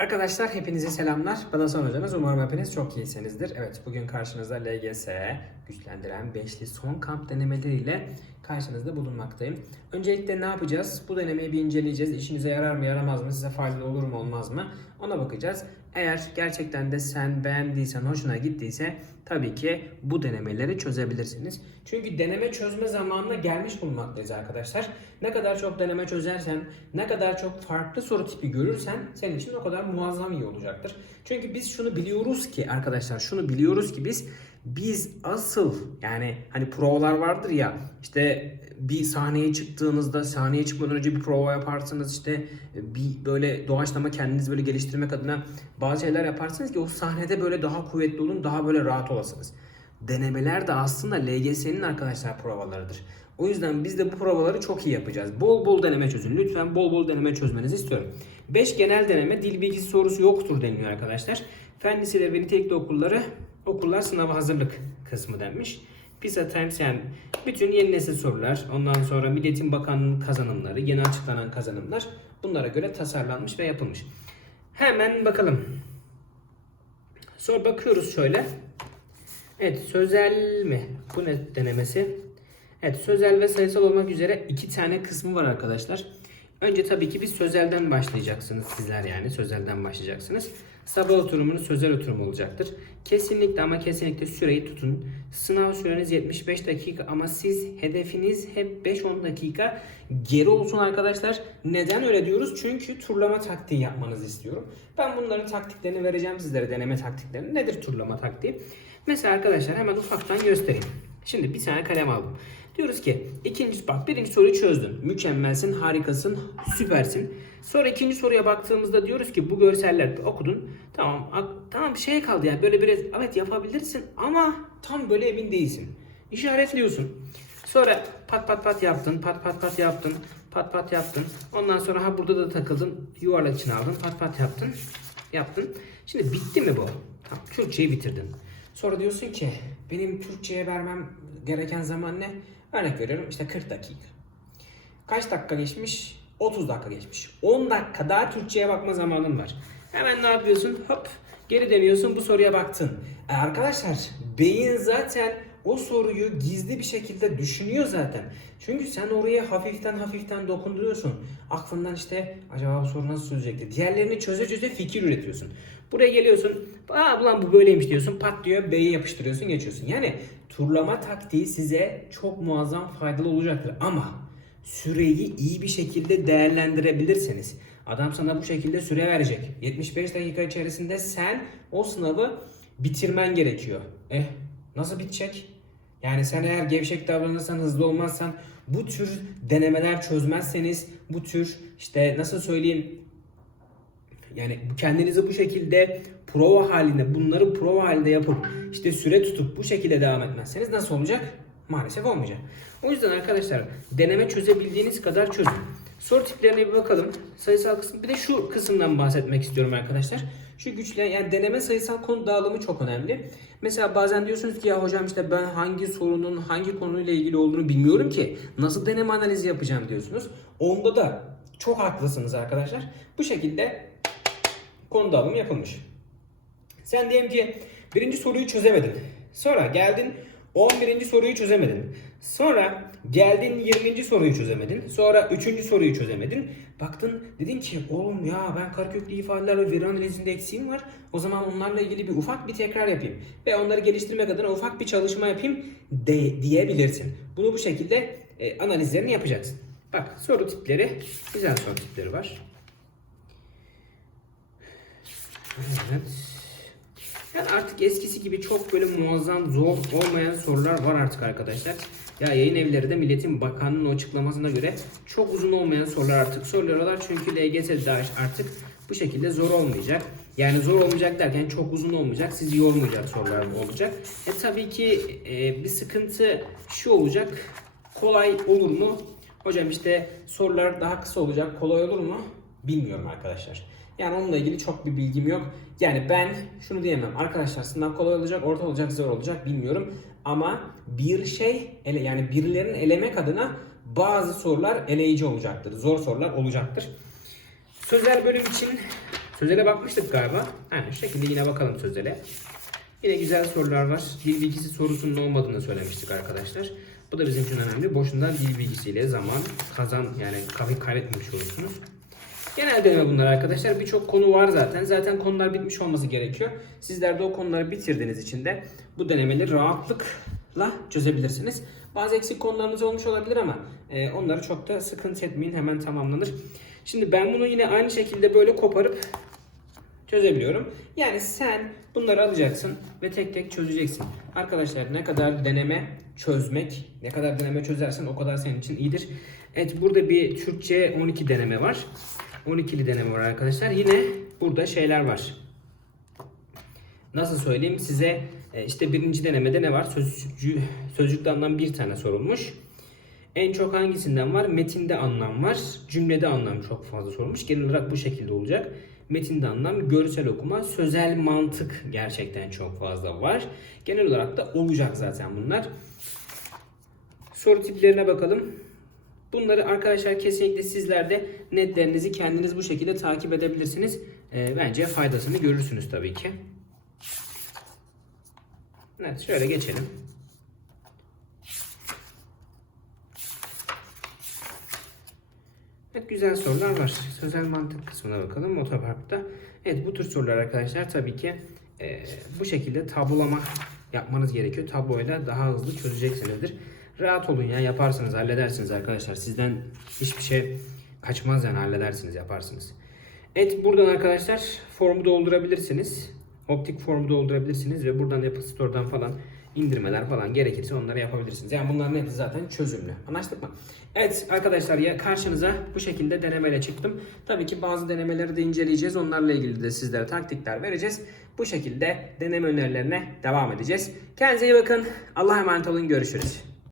Arkadaşlar hepinize selamlar. Bana son hocanız. Umarım hepiniz çok iyisinizdir. Evet bugün karşınızda LGS güçlendiren beşli son kamp denemeleriyle karşınızda bulunmaktayım. Öncelikle ne yapacağız? Bu denemeyi bir inceleyeceğiz. İşinize yarar mı yaramaz mı? Size faydalı olur mu olmaz mı? Ona bakacağız. Eğer gerçekten de sen beğendiysen, hoşuna gittiyse tabii ki bu denemeleri çözebilirsiniz. Çünkü deneme çözme zamanına gelmiş bulunmaktayız arkadaşlar. Ne kadar çok deneme çözersen, ne kadar çok farklı soru tipi görürsen senin için o kadar muazzam iyi olacaktır. Çünkü biz şunu biliyoruz ki arkadaşlar, şunu biliyoruz ki biz biz asıl yani hani provalar vardır ya işte bir sahneye çıktığınızda sahneye çıkmadan önce bir prova yaparsınız işte bir böyle doğaçlama kendinizi böyle geliştirmek adına bazı şeyler yaparsınız ki o sahnede böyle daha kuvvetli olun daha böyle rahat olasınız. Denemeler de aslında LGS'nin arkadaşlar provalarıdır. O yüzden biz de bu provaları çok iyi yapacağız. Bol bol deneme çözün. Lütfen bol bol deneme çözmenizi istiyorum. 5 genel deneme dil bilgisi sorusu yoktur deniliyor arkadaşlar. Fen liseleri ve nitelikli okulları okullar sınava hazırlık kısmı denmiş. PISA Times yani bütün yeni nesil sorular, ondan sonra Milli Eğitim Bakanlığı'nın kazanımları, yeni açıklanan kazanımlar bunlara göre tasarlanmış ve yapılmış. Hemen bakalım. Sonra bakıyoruz şöyle. Evet sözel mi? Bu ne denemesi? Evet sözel ve sayısal olmak üzere iki tane kısmı var arkadaşlar. Önce tabii ki bir sözelden başlayacaksınız sizler yani sözelden başlayacaksınız. Sabah oturumunuz sözel oturum olacaktır. Kesinlikle ama kesinlikle süreyi tutun. Sınav süreniz 75 dakika ama siz hedefiniz hep 5-10 dakika geri olsun arkadaşlar. Neden öyle diyoruz? Çünkü turlama taktiği yapmanızı istiyorum. Ben bunların taktiklerini vereceğim sizlere deneme taktiklerini. Nedir turlama taktiği? Mesela arkadaşlar hemen ufaktan göstereyim. Şimdi bir tane kalem aldım. Diyoruz ki ikinci bak birinci soruyu çözdün. Mükemmelsin, harikasın, süpersin. Sonra ikinci soruya baktığımızda diyoruz ki bu görseller okudun. Tamam tamam şey kaldı yani böyle biraz evet yapabilirsin ama tam böyle emin değilsin. İşaretliyorsun. Sonra pat pat pat yaptın, pat pat pat yaptın, pat pat yaptın. Ondan sonra ha burada da takıldın, yuvarlak için aldın, pat pat yaptın, yaptın. Şimdi bitti mi bu? Tamam, Türkçeyi bitirdin. Sonra diyorsun ki benim Türkçe'ye vermem gereken zaman ne? Örnek veriyorum işte 40 dakika. Kaç dakika geçmiş? 30 dakika geçmiş. 10 dakika daha Türkçe'ye bakma zamanın var. Hemen ne yapıyorsun? Hop geri dönüyorsun bu soruya baktın. E arkadaşlar beyin zaten o soruyu gizli bir şekilde düşünüyor zaten. Çünkü sen oraya hafiften hafiften dokunduruyorsun. Aklından işte acaba bu soru nasıl çözecekti? Diğerlerini çöze çöze fikir üretiyorsun. Buraya geliyorsun. Aa ulan bu böyleymiş diyorsun. Pat diyor B'yi yapıştırıyorsun geçiyorsun. Yani turlama taktiği size çok muazzam faydalı olacaktır. Ama süreyi iyi bir şekilde değerlendirebilirseniz adam sana bu şekilde süre verecek. 75 dakika içerisinde sen o sınavı bitirmen gerekiyor. Eh nasıl bitecek? Yani sen eğer gevşek davranırsan, hızlı olmazsan, bu tür denemeler çözmezseniz, bu tür işte nasıl söyleyeyim yani kendinizi bu şekilde prova halinde, bunları prova halinde yapıp işte süre tutup bu şekilde devam etmezseniz nasıl olacak? Maalesef olmayacak. O yüzden arkadaşlar deneme çözebildiğiniz kadar çözün. Soru tiplerine bir bakalım. Sayısal kısım. Bir de şu kısımdan bahsetmek istiyorum arkadaşlar. Şu güçle yani deneme sayısal konu dağılımı çok önemli. Mesela bazen diyorsunuz ki ya hocam işte ben hangi sorunun hangi konuyla ilgili olduğunu bilmiyorum ki. Nasıl deneme analizi yapacağım diyorsunuz. Onda da çok haklısınız arkadaşlar. Bu şekilde konu dağılımı yapılmış. Sen diyelim ki birinci soruyu çözemedin. Sonra geldin 11. soruyu çözemedin. Sonra geldin 20. soruyu çözemedin. Sonra 3. soruyu çözemedin. Baktın dedin ki oğlum ya ben kareköklü ifadeler ve veri analizinde eksiğim var. O zaman onlarla ilgili bir ufak bir tekrar yapayım. Ve onları geliştirmek adına ufak bir çalışma yapayım de, diyebilirsin. Bunu bu şekilde e, analizlerini yapacaksın. Bak soru tipleri, güzel soru tipleri var. Evet. Yani artık eskisi gibi çok böyle muazzam zor olmayan sorular var artık arkadaşlar. Ya yayın evleri de Milletin Bakanlığı'nın açıklamasına göre çok uzun olmayan sorular artık soruyorlar. Çünkü LGS dair artık bu şekilde zor olmayacak. Yani zor olmayacak derken çok uzun olmayacak, sizi yormayacak sorular olacak. E tabii ki e, bir sıkıntı şu olacak. Kolay olur mu? Hocam işte sorular daha kısa olacak, kolay olur mu? Bilmiyorum arkadaşlar. Yani onunla ilgili çok bir bilgim yok. Yani ben şunu diyemem. Arkadaşlar sınav kolay olacak, orta olacak, zor olacak bilmiyorum. Ama bir şey ele yani birilerini elemek adına bazı sorular eleyici olacaktır. Zor sorular olacaktır. Sözel bölüm için Sözele bakmıştık galiba. Aynen şu şekilde yine bakalım sözele. Yine güzel sorular var. Dil bilgisi sorusunun olmadığını söylemiştik arkadaşlar. Bu da bizim için önemli. Boşuna dil bilgisiyle zaman kazan yani kay- kaybetmemiş olursunuz. Genel deneme bunlar arkadaşlar. Birçok konu var zaten. Zaten konular bitmiş olması gerekiyor. Sizler de o konuları bitirdiğiniz için de bu denemeleri rahatlıkla çözebilirsiniz. Bazı eksik konularınız olmuş olabilir ama e, onları çok da sıkıntı etmeyin. Hemen tamamlanır. Şimdi ben bunu yine aynı şekilde böyle koparıp çözebiliyorum. Yani sen bunları alacaksın ve tek tek çözeceksin. Arkadaşlar ne kadar deneme çözmek, ne kadar deneme çözersen o kadar senin için iyidir. Evet burada bir Türkçe 12 deneme var. 12'li deneme var arkadaşlar. Yine burada şeyler var. Nasıl söyleyeyim size e, işte birinci denemede ne var? Sözcü, sözcükte bir tane sorulmuş. En çok hangisinden var? Metinde anlam var. Cümlede anlam çok fazla sorulmuş. Genel olarak bu şekilde olacak. Metinde anlam, görsel okuma, sözel mantık gerçekten çok fazla var. Genel olarak da olacak zaten bunlar. Soru tiplerine bakalım. Bunları arkadaşlar kesinlikle sizler de netlerinizi kendiniz bu şekilde takip edebilirsiniz. Ee, bence faydasını görürsünüz tabii ki. Evet şöyle geçelim. Evet güzel sorular var. Sözel mantık kısmına bakalım otoparkta. Evet bu tür sorular arkadaşlar tabii ki e, bu şekilde tablolama yapmanız gerekiyor. Tabloyla daha hızlı çözeceksinizdir. Rahat olun ya yaparsınız halledersiniz arkadaşlar. Sizden hiçbir şey kaçmaz yani halledersiniz yaparsınız. Evet buradan arkadaşlar formu doldurabilirsiniz. Optik formu doldurabilirsiniz ve buradan Apple Store'dan falan indirmeler falan gerekirse onları yapabilirsiniz. Yani bunların hepsi zaten çözümlü. Anlaştık mı? Evet arkadaşlar ya karşınıza bu şekilde denemeyle çıktım. Tabii ki bazı denemeleri de inceleyeceğiz. Onlarla ilgili de sizlere taktikler vereceğiz. Bu şekilde deneme önerilerine devam edeceğiz. Kendinize iyi bakın. Allah'a emanet olun. Görüşürüz.